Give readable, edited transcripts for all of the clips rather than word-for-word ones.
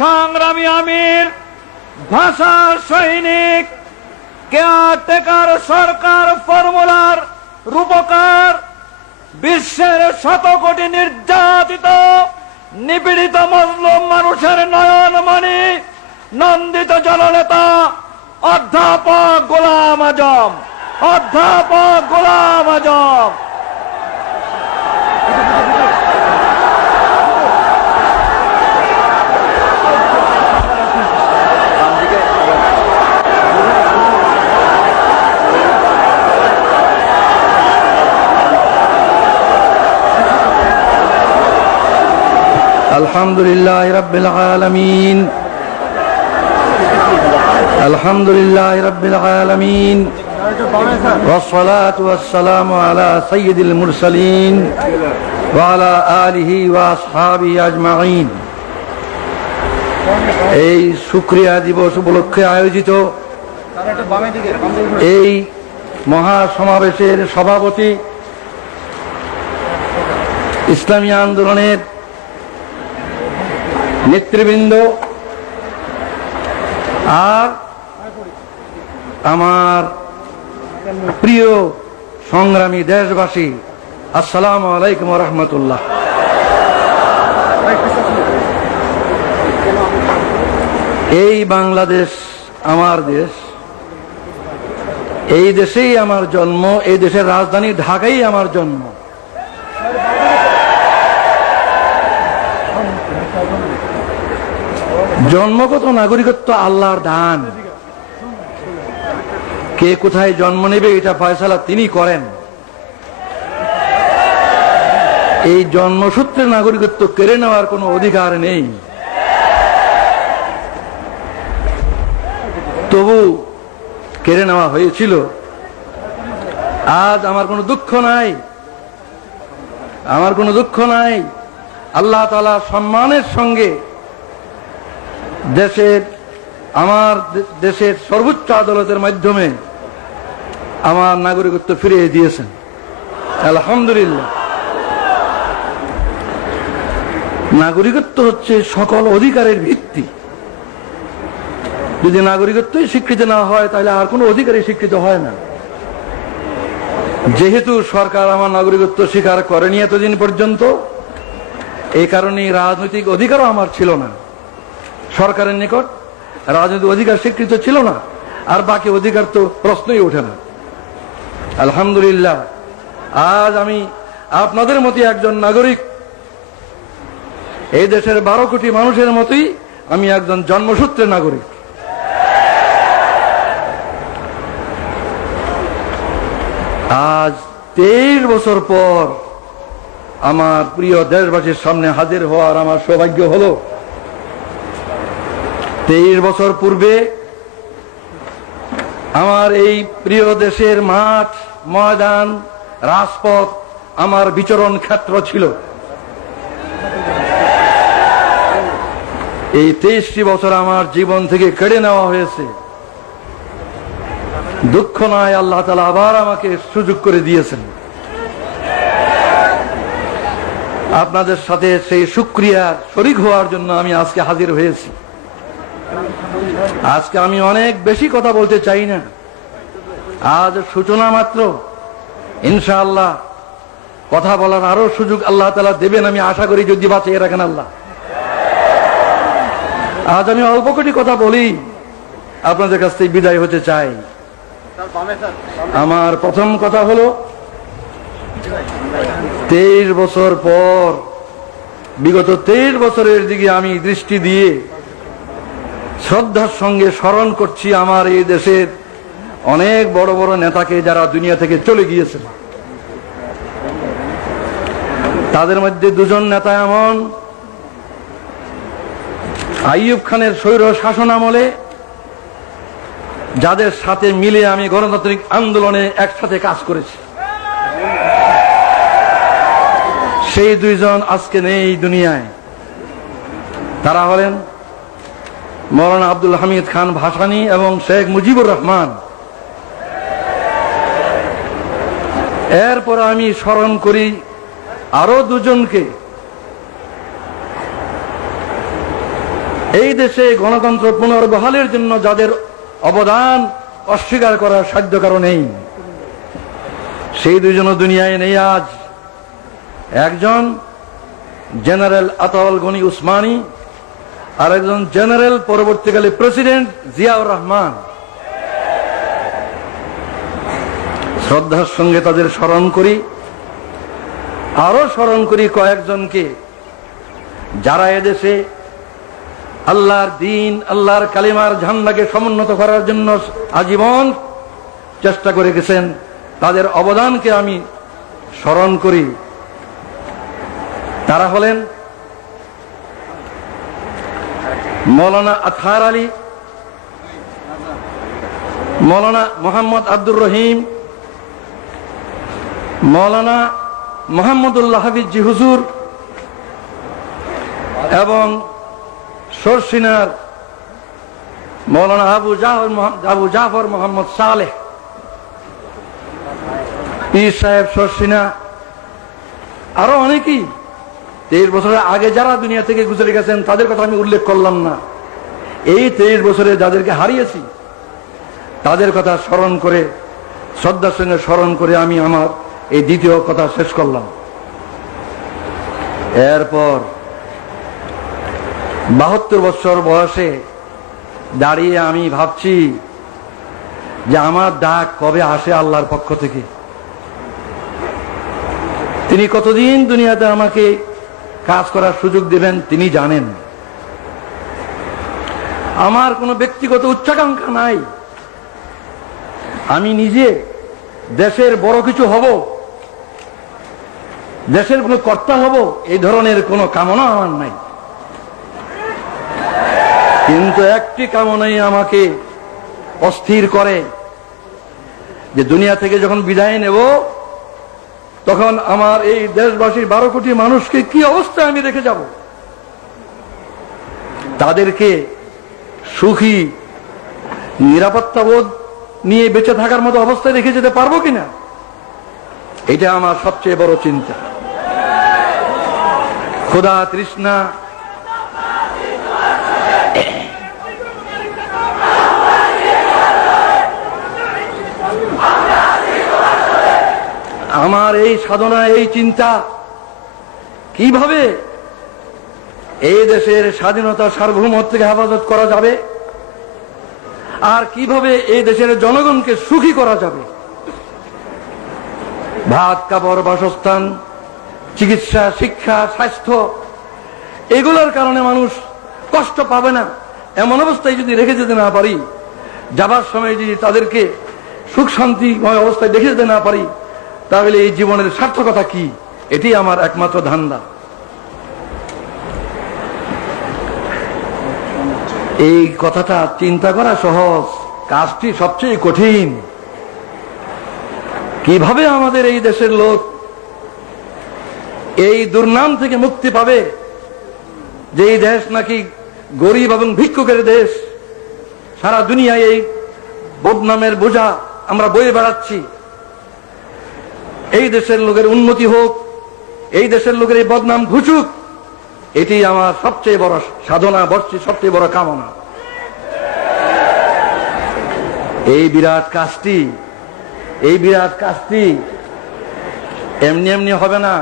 সংগ্রামী আমির, ভাষা সৈনিক, কেয়ারটেকার সরকার ফর্মুলার রূপকার, বিশ্বের শত কোটি নির্যাতিত নিপীড়িত মজলুম মানুষের নয়নমণি, নন্দিত জননেতা অধ্যাপক গোলাম আজম, অধ্যাপক গোলাম আজম। আলহামদুলিল্লাহ রাব্বিল আলামিন, আলহামদুলিল্লাহ রাব্বিল আলামিন, ওয়াসসালাতু ওয়াসসালামু আলা সাইয়্যিদিল মুরসালিন ওয়া আলা আলিহি ওয়া আসহাবিহি আজমাইন। এই শুকরিয়া দিবস উপলক্ষে আয়োজিত এই মহাসমাবেশের সভাপতি, ইসলামী আন্দোলনের নেতৃবৃন্দ, আর আমার প্রিয় সংগ্রামী দেশবাসী, আসসালামু আলাইকুম ওয়া রাহমাতুল্লাহ। এই বাংলাদেশ আমার দেশ, এই দেশেই আমার জন্ম, এই দেশের রাজধানী ঢাকাই আমার জন্ম। জন্মগত নাগরিকত্ব আল্লাহর দান, কে কোথায় জন্ম নেবে এটা ফয়সালা তিনি করেন। এই জন্মসূত্রে নাগরিকত্ব কেড়ে নেওয়ার কোনো অধিকার নেই। তবু কেড়ে নেওয়া হয়েছিল। আজ আমার কোনো দুঃখ নাই, আমার কোনো দুঃখ নাই। আল্লাহ তাআলা সম্মানের সঙ্গে আমার দেশের সর্বোচ্চ আদালতের মাধ্যমে আমার নাগরিকত্ব ফিরিয়ে দিয়েছেন, আলহামদুলিল্লাহ। নাগরিকত্ব হচ্ছে সকল অধিকারের ভিত্তি। যদি নাগরিকত্বই স্বীকৃতি না হয় তাহলে আর কোনো অধিকারই স্বীকৃত হয় না। যেহেতু সরকার আমার নাগরিকত্ব স্বীকার করেনি এতদিন পর্যন্ত, এই কারণে রাজনৈতিক অধিকারও আমার ছিল না। সরকারের নিকট রাজনৈতিক অধিকার স্বীকৃত ছিল না, আর বাকি অধিকার তো প্রশ্নই ওঠে না। আলহামদুলিল্লাহ, আজ আমি আপনাদের মতোই একজন নাগরিক। এই দেশের 12 কোটি মানুষের মতোই আমি একজন জন্মসূত্রে নাগরিক। আজ 23 বছর পর আমার প্রিয় দেশবাসীর সামনে হাজির হওয়ার আমার সৌভাগ্য হলো। 23 বছর পূর্বে আমার এই প্রিয় দেশের মাঠ, ময়দান, রাজপথ আমার বিচরণ ক্ষেত্র ছিল। এই 23টি বছর আমার জীবন থেকে কেড়ে নেওয়া হয়েছে। দুঃখ নয়, আল্লাহ তাআলা আবার আমাকে সুযোগ করে দিয়েছেন। আপনাদের সাথে সেই শুকরিয়ার শরীক হওয়ার জন্য আমি আজকে হাজির হয়েছি। আজকে আমি অনেক বেশি কথা বলতে চাই না, আজ সূচনা মাত্র। ইনশাআল্লাহ কথা বলার আরো সুযোগ আল্লাহ তাআলা দেবেন, আমি আশা করি, যদি বাঁচিয়ে রাখেন আল্লাহ। আজ আমি অল্প কটি কথা বলি, আপনাদের কাছ থেকে বিদায় হতে চাই। আমার প্রথম কথা হলো, 23 বছর পর, বিগত 23 বছরের দিকে আমি দৃষ্টি দিয়ে শ্রদ্ধার সঙ্গে স্মরণ করছি আমার এই দেশের অনেক বড় বড় নেতাকে, যারা দুনিয়া থেকে চলে গিয়েছেন। তাদের মধ্যে দুজন নেতা এমন, আইয়ুব খানের স্বৈর শাসন আমলে যাদের সাথে মিলে আমি গণতান্ত্রিক আন্দোলনে একসাথে কাজ করেছি, সেই দুইজন আজকে নেই দুনিয়ায়। তারা হলেন মৌলানা আব্দুল হামিদ খান ভাসানী এবং শেখ মুজিবুর রহমান। এরপর আমি স্মরণ করি আরো দুজনকে, এই দেশে গণতন্ত্র পুনর্বহালের জন্য যাদের অবদান অস্বীকার করার সাধ্য কারো নেই, সেই দুইজনও দুনিয়ায় নেই আজ। একজন জেনারেল আতাউল গনি উসমানী, আর একজন জেনারেল পরবর্তীকালে প্রেসিডেন্ট জিয়াউর রহমান। শ্রদ্ধার সঙ্গে তাদের স্মরণ করি। আরো স্মরণ করি কয়েকজনকে যারা এদেশে আল্লাহর দ্বীন, আল্লাহর কালিমার ঝান্ডাকে সমুন্নত করার জন্য আজীবন চেষ্টা করে গেছেন। তাদের অবদানকে আমি স্মরণ করি। তারা হলেন মৌলানা আতহার আলী, মৌলানা মোহাম্মদ আব্দুর রহিম, মৌলানা মোহাম্মদুল্লাহ হাফিজি হুজুর এবং সরসিনার মৌলানা আবু জাফর মোহাম্মদ সালেহ, পীর সাহেব সরসিনা, আরো অনেকেই 23 বছরের আগে যারা দুনিয়া থেকে গুজরে গেছেন তাদের কথা আমি উল্লেখ করলাম না। এই 23 বছরে যাদেরকে হারিয়েছি তাদের কথা স্মরণ করে, শ্রদ্ধার সঙ্গে স্মরণ করে আমি আমার এই দ্বিতীয় কথা শেষ করলাম। এরপর 72 বছর বয়সে দাঁড়িয়ে আমি ভাবছি যে আমার ডাক কবে আসে আল্লাহর পক্ষ থেকে। তিনি কতদিন দুনিয়াতে আমাকে কাজ করার সুযোগ দেবেন তিনি জানেন। আমার কোনো ব্যক্তিগত উচ্চাকাঙ্ক্ষা নাই। আমি নিজে দেশের বড় কিছু হব, দেশের কোনো কর্তা হব, এই ধরনের কোনো কামনা আমার নাই। কিন্তু একটি কামনাই আমাকে অস্থির করে যে দুনিয়া থেকে যখন বিদায় নেব তখন আমার এই দেশবাসীর 12 কোটি মানুষকে কি অবস্থায় আমি রেখে যাব। তাদেরকে সুখী নিরাপত্তাবোধ নিয়ে বেঁচে থাকার মতো অবস্থায় রেখে যেতে পারবো কিনা, এটা আমার সবচেয়ে বড় চিন্তা। ক্ষুধা তৃষ্ণা আমার এই সাধনা, এই চিন্তা কিভাবে এই দেশের স্বাধীনতা সার্বভৌমত্ব থেকে হেফাজত করা যাবে আর কিভাবে এই দেশের জনগণকে সুখী করা যাবে। ভাত, কাপড়, বাসস্থান, চিকিৎসা, শিক্ষা, স্বাস্থ্য, এগুলোর কারণে মানুষ কষ্ট পাবে না এমন অবস্থায় যদি রেখে যেতে না পারি, যাবার সময় যদি তাদেরকে সুখ শান্তিময় অবস্থায় দেখে যেতে না পারি, তাহলে এই জীবনের সার্থকতা কি? এটি আমার একমাত্র ধান্দা। এই কথাটা চিন্তা করা সহজ, কাজটি সবচেয়ে কঠিন। কিভাবে আমাদের এই দেশের লোক এই দুর্নাম থেকে মুক্তি পাবে যে এই দেশ নাকি গরিব এবং ভিক্ষুকের দেশ। সারা দুনিয়ায় এই বদনামের বোঝা আমরা বয়ে বেড়াচ্ছি। এই দেশের লোকের উন্নতি হোক, এই দেশের লোকের এই বদনাম ঘুচুক, এটি আমার সবচেয়ে বড় সাধনা, সবচেয়ে বড় কামনা। এই বিরাট কাজটি এমনি এমনি হবে না,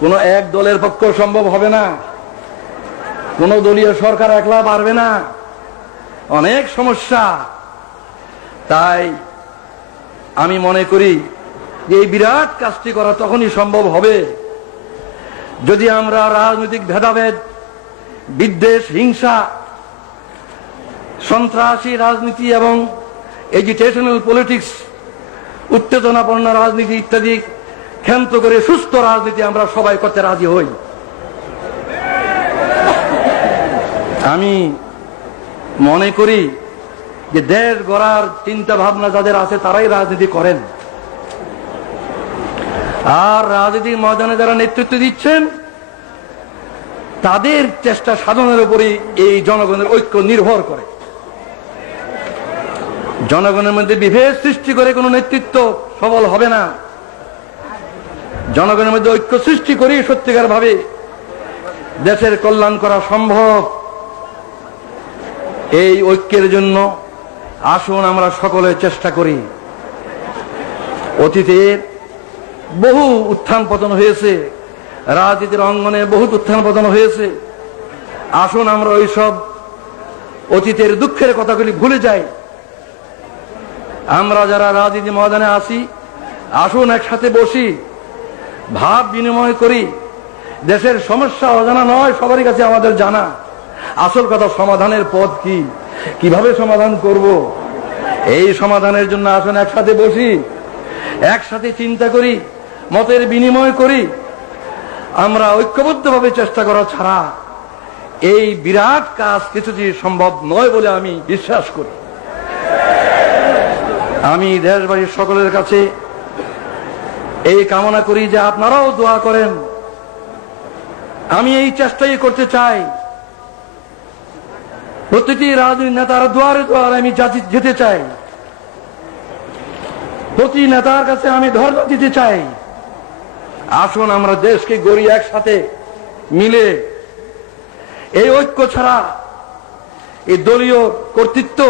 কোন এক দলের পক্ষে সম্ভব হবে না, কোন দলীয় সরকার একলা পারবে না, অনেক সমস্যা। তাই আমি মনে করি যে এই বিরাট কাজটি করা তখনই সম্ভব হবে যদি আমরা রাজনৈতিক ভেদাভেদ, বিদ্বেষ, হিংসা, সন্ত্রাসী রাজনীতি এবং এজিটেশনাল পলিটিক্স, উত্তেজনাপূর্ণ রাজনীতি ইত্যাদি ক্ষান্ত করে সুস্থ রাজনীতি আমরা সবাই করতে রাজি হই। আমি মনে করি যে দেশ গড়ার চিন্তা ভাবনা যাদের আছে তারাই রাজনীতি করেন, আর রাজনীতির ময়দানে যারা নেতৃত্ব দিচ্ছেন তাদের চেষ্টা সাধনের উপরই এই জনগণের ঐক্য নির্ভর করে। জনগণের মধ্যে বিভেদ সৃষ্টি করে কোনো নেতৃত্ব সফল হবে না। জনগণের মধ্যে ঐক্য সৃষ্টি করেই সত্যিকার ভাবে দেশের কল্যাণ করা সম্ভব। এই ঐক্যের জন্য আসুন আমরা সকলে চেষ্টা করি। অতীতের বহু উত্থান পতন হয়েছে, রাজনীতির অঙ্গনে বহুত উত্থান পতন হয়েছে। আসুন আমরা ওইসব অতীতের দুঃখের কথাগুলি ভুলে যাই। আমরা যারা রাজনীতি ময়দানে আসি, আসুন একসাথে বসি, ভাব বিনিময় করি। দেশের সমস্যা অজানা নয়, সবারই কাছে আমাদের জানা। আসল কথা সমাধানের পথ কি, কিভাবে সমাধান করব, এই সমাধানের জন্য আসুন একসাথে বসি, একসাথে চিন্তা করি, মতের বিনিময় করি। আমরা ঐক্যবদ্ধভাবে চেষ্টা করা ছাড়া এই বিরাট কাজ কিছুটি সম্ভব নয় বলে আমি বিশ্বাস করি। আমি দেশবাসীর সকলের কাছে এই কামনা করি যে আপনারাও দোয়া করেন। আমি এই চেষ্টাই করতে চাই, প্রতিটি রাজনৈতিক নেতার দুয়ারে দুয়ারে আমি যেতে চাই, প্রতি নেতার কাছে আমি ধর্ম দিতে চাই। আসুন আমরা দেশকে গড়ি একসাথে মিলে। এই ঐক্য ছাড়া এই দলীয় কর্তৃত্ব,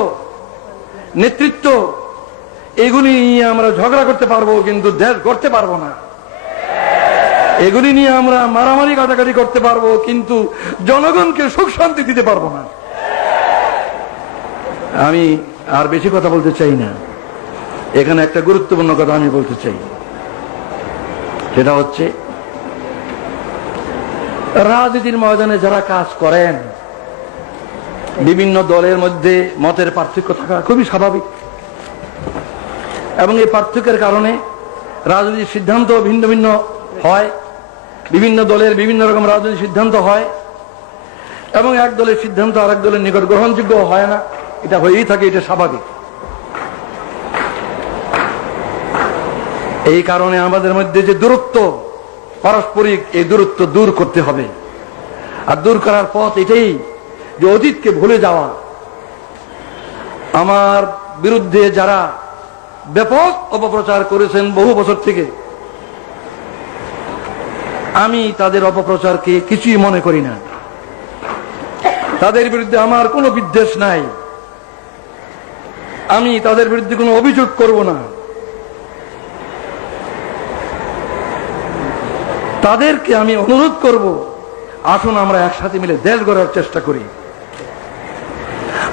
নেতৃত্ব, এগুলি নিয়ে আমরা ঝগড়া করতে পারবো, কিন্তু দেশ গড়তে পারবো না। এগুলি নিয়ে আমরা মারামারি কাটাকাটি করতে পারবো, কিন্তু জনগণকে সুখ শান্তি দিতে পারবো না। আমি আর বেশি কথা বলতে চাই না। এখানে একটা গুরুত্বপূর্ণ কথা আমি বলতে চাই, সেটা হচ্ছে রাজনীতির ময়দানে যারা কাজ করেন, বিভিন্ন দলের মধ্যে মতের পার্থক্য থাকা খুবই স্বাভাবিক, এবং এই পার্থক্যের কারণে রাজনৈতিক সিদ্ধান্ত ভিন্ন ভিন্ন হয়। বিভিন্ন দলের বিভিন্ন রকম রাজনৈতিক সিদ্ধান্ত হয়, এবং এক দলের সিদ্ধান্ত আরেক দলের নিকট গ্রহণযোগ্য হয় না। এটা হয়েই থাকে, এটা স্বাভাবিক। এই কারণে আমাদের মধ্যে যে দূরত্ব পারস্পরিক, এই দূরত্ব দূর করতে হবে। আর দূর করার পথ এটাই যে অতীতকে ভুলে যাওয়া। আমার বিরুদ্ধে যারা ব্যাপক অপপ্রচার করেছেন বহু বছর থেকে, আমি তাদের অপপ্রচারকে কিছুই মনে করি না। তাদের বিরুদ্ধে আমার কোনো বিদ্বেষ নাই, আমি তাদের বিরুদ্ধে কোনো অভিযোগ করব না। তাদেরকে আমি অনুরোধ করব, আসুন আমরা একসাথে মিলে দেশ গড়ার চেষ্টা করি।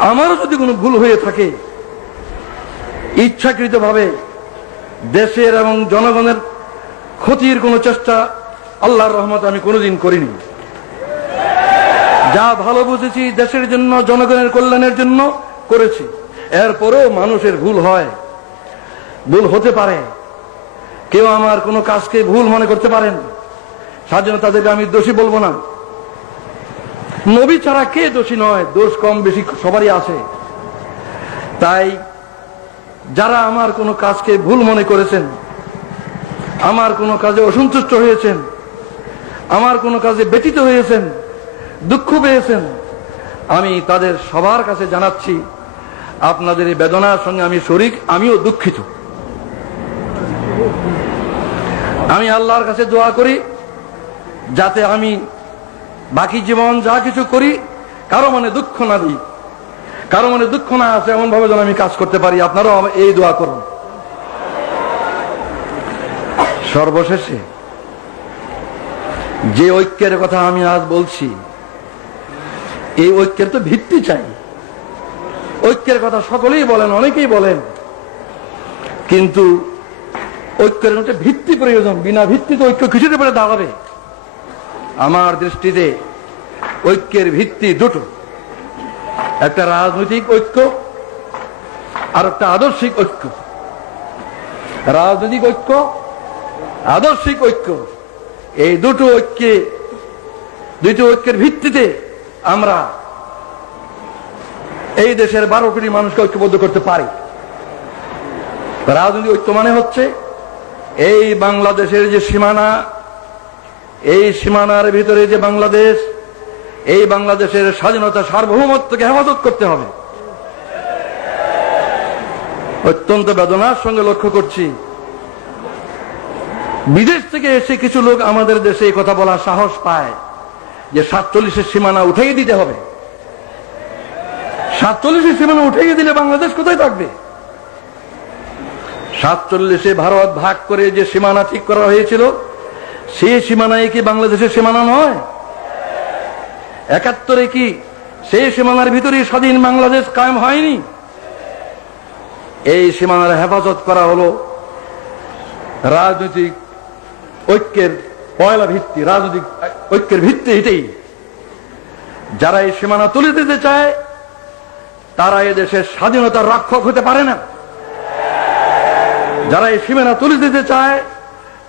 আমারও যদি কোনো ভুল হয়ে থাকে, ইচ্ছাকৃতভাবে দেশের এবং জনগণের ক্ষতির কোনো চেষ্টা আল্লাহর রহমতে আমি কোনোদিন করিনি। যা ভালো বুঝেছি দেশের জন্য, জনগণের কল্যাণের জন্য করেছি। এরপরেও মানুষের ভুল হয়, ভুল হতে পারে। কেউ আমার কোনো কাজকে ভুল মনে করতে পারেন, তার জন্য তাদেরকে আমি দোষী বলবো না। নবী ছাড়া কে দোষী নয়? দোষ কম বেশি সবারই আছে। তাই যারা আমার কোনো কাজকে ভুল মনে করেছেন, আমার কোনো কাজে অসন্তুষ্ট হয়েছেন, আমার কোনো কাজে ব্যথিত হয়েছেন, দুঃখ পেয়েছেন, আমি তাদের সবার কাছে জানাচ্ছি, আপনাদের এই বেদনার সঙ্গে আমি শরীক, আমিও দুঃখিত। আমি আল্লাহর কাছে দোয়া করি যাতে আমি বাকি জীবন যা কিছু করি কারো মনে দুঃখ না দিই, কারো মনে দুঃখ না আসে এমন ভাবে যেন আমি কাজ করতে পারি। আপনারাও এই দোয়া করুন। সর্বশেষে যে ঐক্যের কথা আমি আজ বলছি, এই ঐক্যের তো ভিত্তি চাই। ঐক্যের কথা সকলেই বলেন, অনেকেই বলেন, কিন্তু ঐক্যের একটা ভিত্তি প্রয়োজন। বিনা ভিত্তিতে ঐক্য কিছুর উপরে দাঁড়াবে? আমার দৃষ্টিতে ঐক্যের ভিত্তি দুটো, একটা রাজনৈতিক ঐক্য আর একটা আদর্শিক ঐক্য। রাজনৈতিক ঐক্য, আদর্শিক ঐক্য, এই দুটো ঐক্যের ভিত্তিতে আমরা এই দেশের 12 কোটি মানুষকে ঐক্যবদ্ধ করতে পারি। রাজনৈতিক ঐক্য মানে হচ্ছে এই বাংলাদেশের যে সীমানা, এই সীমানার ভিতরে যে বাংলাদেশ, এই বাংলাদেশের স্বাধীনতা, সার্বভৌমত্বকে হেফাজত করতে হবে। অত্যন্ত বেদনার সঙ্গে লক্ষ্য করছি, বিদেশ থেকে এসে কিছু লোক আমাদের দেশে এই কথা বলার সাহস পায় যে 47-এর সীমানা উঠিয়ে দিতে হবে। 47 সীমানা উঠিয়ে দিলে বাংলাদেশ কোথায় থাকবে? 47 ভারত ভাগ করে যে সীমানা ঠিক করা হয়েছিল, সেই সীমানায় কি বাংলাদেশের সীমানা নয়? 71 কি সেই সীমানার ভিতরে স্বাধীন বাংলাদেশ কায়েম হয়নি? এই সীমানার হেফাজত করা হলো রাজনৈতিক ঐক্যের পয়লা ভিত্তি, রাজনৈতিক ঐক্যের ভিত্তি। এটাই যারা এই সীমানা তুলে দিতে চায় তারা এদেশের স্বাধীনতার রক্ষক হতে পারে না। যারা এই সীমানা তুলে দিতে চায়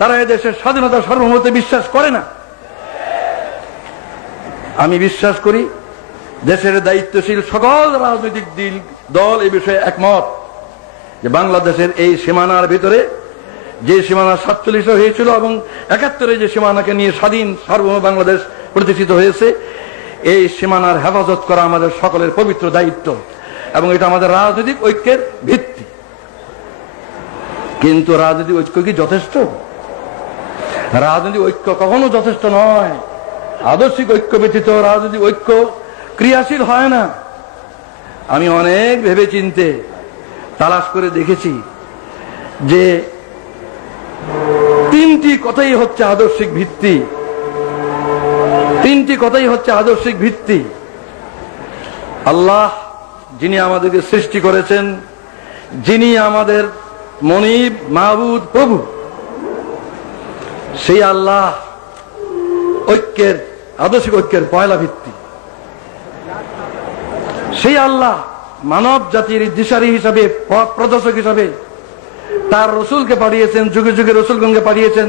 তারা এদেশের স্বাধীনতা সার্বভৌমত্বে বিশ্বাস করে না। আমি বিশ্বাস করি দেশের দায়িত্বশীল সকল রাজনৈতিক দল এই বিষয়ে একমত যে বাংলাদেশের এই সীমানার ভিতরে যে সীমানা 47 হয়েছিল এবং 71 যে সীমানাকে নিয়ে স্বাধীন সার্বভৌম বাংলাদেশ প্রতিষ্ঠিত হয়েছে, এই সীমানার হেফাজত করা আমাদের সকলের পবিত্র দায়িত্ব এবং এটা আমাদের রাজনৈতিক ঐক্যের ভিত্তি। কিন্তু রাজনৈতিক ঐক্য কি যথেষ্ট? রাজনৈতিক ঐক্য কখনো যথেষ্ট নয়। আদর্শিক ঐক্য ব্যতীত রাজনৈতিক ঐক্য ক্রিয়াশীল হয় না। আমি অনেক ভেবে চিন্তে তালাশ করে দেখেছি যে 3টি কথাই হচ্ছে আদর্শিক ভিত্তি। 3টি কথাই হচ্ছে আদর্শিক ভিত্তি। আল্লাহ যিনি আমাদেরকে সৃষ্টি করেছেন, যিনি আমাদের মনিব, মাহবুদ, প্রভু, সেই আল্লাহ ঐক্যের, আদর্শিক ঐক্যের পয়লা ভিত্তি। সেই আল্লাহ মানব জাতির দিশারি হিসাবে, পথ প্রদর্শক হিসাবে তার রসুলকে পাঠিয়েছেন, যুগে যুগে রসুলগণকে পাঠিয়েছেন।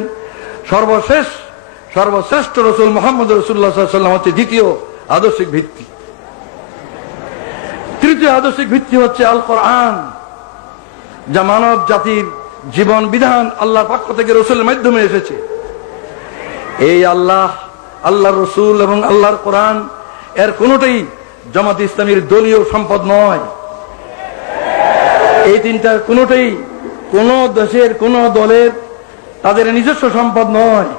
সর্বশ্রেষ্ঠ রসুল মুহাম্মদ রাসূলুল্লাহ সাল্লাল্লাহু আলাইহি ওয়াসাল্লাম হচ্ছে দ্বিতীয় আদর্শিক ভিত্তি। তৃতীয় আদর্শিক ভিত্তি হচ্ছে আল কোরআন, যা মানব জাতির জীবন বিধান আল্লাহর পক্ষ থেকে রসুলের মাধ্যমে এসেছে। এই আল্লাহ, আল্লাহর রসুল এবং আল্লাহর কোরআন এর কোনটাই জামাত ইসলামীর দলীয় সম্পদ নয়। এই তিনটার কোনটাই কোন দেশের কোন দলের তাদের নিজস্ব সম্পদ নয়।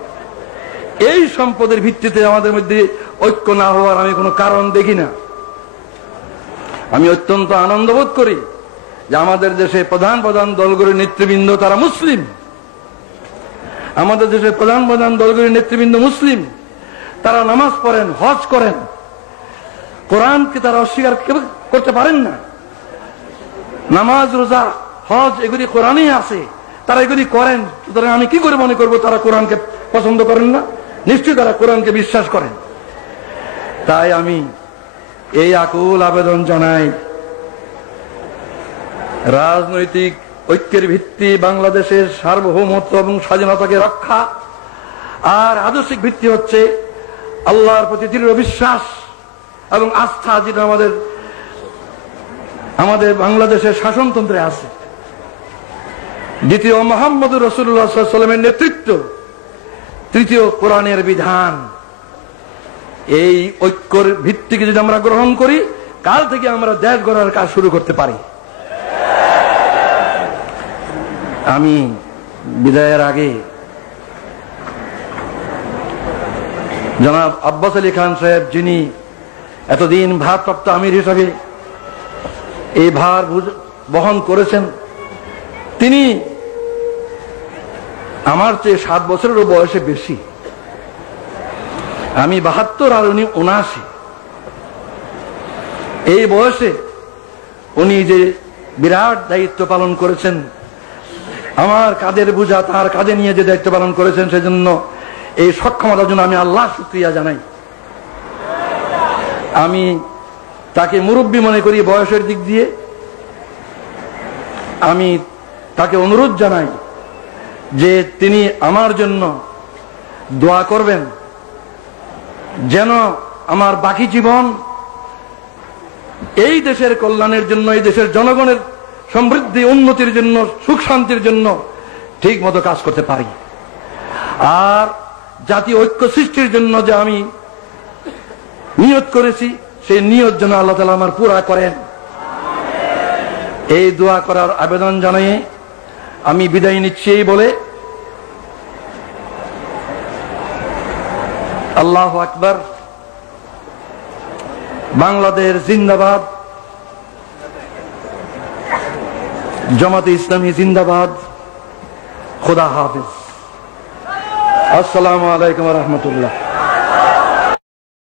এই সম্পদের ভিত্তিতে আমাদের মধ্যে ঐক্য না হওয়ার আমি কোনো কারণ দেখি না। আমি অত্যন্ত আনন্দ বোধ করি যে আমাদের দেশে প্রধান প্রধান দলগুলির নেতৃবৃন্দ তারা মুসলিম। আমাদের দেশের প্রধান প্রধান দলগুলির নেতৃবৃন্দ মুসলিম। তারা নামাজ পড়েন, হজ করেন, কোরআনকে তারা অস্বীকার করতে পারেন না। নামাজ, রোজা, হজ এগুলি কোরআনেই আছে, তারা এগুলি করেন। সুতরাং আমি কি করে মনে করবো তারা কোরআনকে পছন্দ করেন না? নিশ্চয়ই তারা কোরআনকে বিশ্বাস করেন। তাই আমি এই আকুল আবেদন জানাই, রাজনৈতিক ঐক্যের ভিত্তি বাংলাদেশের সার্বভৌমত্ব এবং স্বাধীনতাকে রক্ষা, আর আদর্শিক ভিত্তি হচ্ছে আল্লাহর প্রতি দৃঢ় বিশ্বাস এবং আস্থা, যেটা আমাদের বাংলাদেশের শাসনতন্ত্রে আছে। দ্বিতীয় মুহাম্মদ রাসূলুল্লাহ সাল্লাল্লাহু আলাইহি ওয়াসাল্লামের নেতৃত্ব, তৃতীয় কোরআনের বিধান। এই ঐক্যের ভিত্তিকে যদি আমরা গ্রহণ করি, কাল থেকে আমরা দেশ গড়ার কাজ শুরু করতে পারি। আমি বিদায়ের আগে জনাব আব্বাস আলী খান সাহেব, যিনি এতদিন ভারপ্রাপ্ত আমির হিসাবে এই ভার বহন করেছেন, তিনি আমার চেয়ে 7 বছরেরও বয়সে বেশি। আমি 72 আর উনি 79। এই বয়সে উনি যে বিরাট দায়িত্ব পালন করেছেন, আমার কাঁধের বোঝা তার কাঁধে নিয়ে যে দায়িত্ব পালন করেছেন, সেজন্য এই সক্ষমতার জন্য আমি আল্লাহ শুকরিয়া জানাই। আমি তাকে মুরব্বী মনে করি বয়সের দিক দিয়ে। আমি তাকে অনুরোধ জানাই যে তিনি আমার জন্য দোয়া করবেন, যেন আমার বাকি জীবন এই দেশের কল্যাণের জন্য, এই দেশের জনগণের সমৃদ্ধি উন্নতির জন্য, সুখ শান্তির জন্য ঠিক মতো কাজ করতে পারি। আর জাতীয় ঐক্য সৃষ্টির জন্য যে আমি নিয়ত করেছি, সেই নিয়ত যেন আল্লাহ তাআলা আমার পুরা করেন, এই দোয়া করার আবেদন জানিয়ে আমি বিদায় নিচ্ছি। এই বলে আল্লাহু আকবার, বাংলাদেশ জিন্দাবাদ, জামাতে ইসলামী জিন্দাবাদ। খোদা হাফিজ। আসসালামু আলাইকুম ওয়া রাহমাতুল্লাহ।